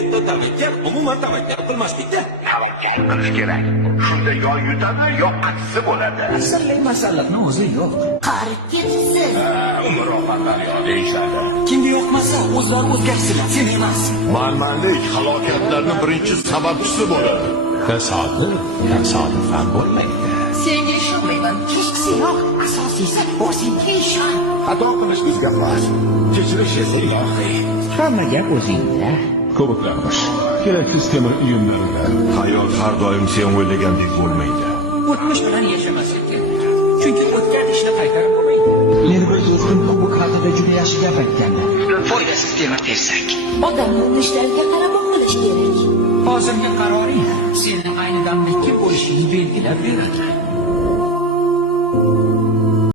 katta tavakkal umuman tavakkal qilmaslikda. Tavakkal qilish kerak. Shunda yo yutadi, yo aksi bo'ladi. Asalli masalliqni o'zi yo'q. Qarib ketibsiz. Umr ofanlar yo deyishadi. Kimga yoqmasa, o'zlari o'zgarsinlar, sen emas. Manmanlik halokatlarning birinchi sababchisi bo'ladi. Tasodifan bo'lmaydi. Senga ishonmayman. Kechqisi yo'q. Asosiysi o'zingga ishon. Xato qilish bizga emas. Kechirish esa ilohiy. Hamma gap o'zingda. Ko'plarmish. Keraksiz temir uyumlarida. Hayot har doim sen o'ylagandek bo'lmaydi. O'tmish bilan yashamaslik kerak. Chunki o'tgan ishni qaytarib bo'lmaydi. Meni bir do'stim bu haqida juda yaxshi gap aytgandi. Foydasiz temir tersak. Odamni urishlariga qarab qilish kerak. Hozirgi qaroring seni ayni damda kim bo'lishingni belgilab beradi.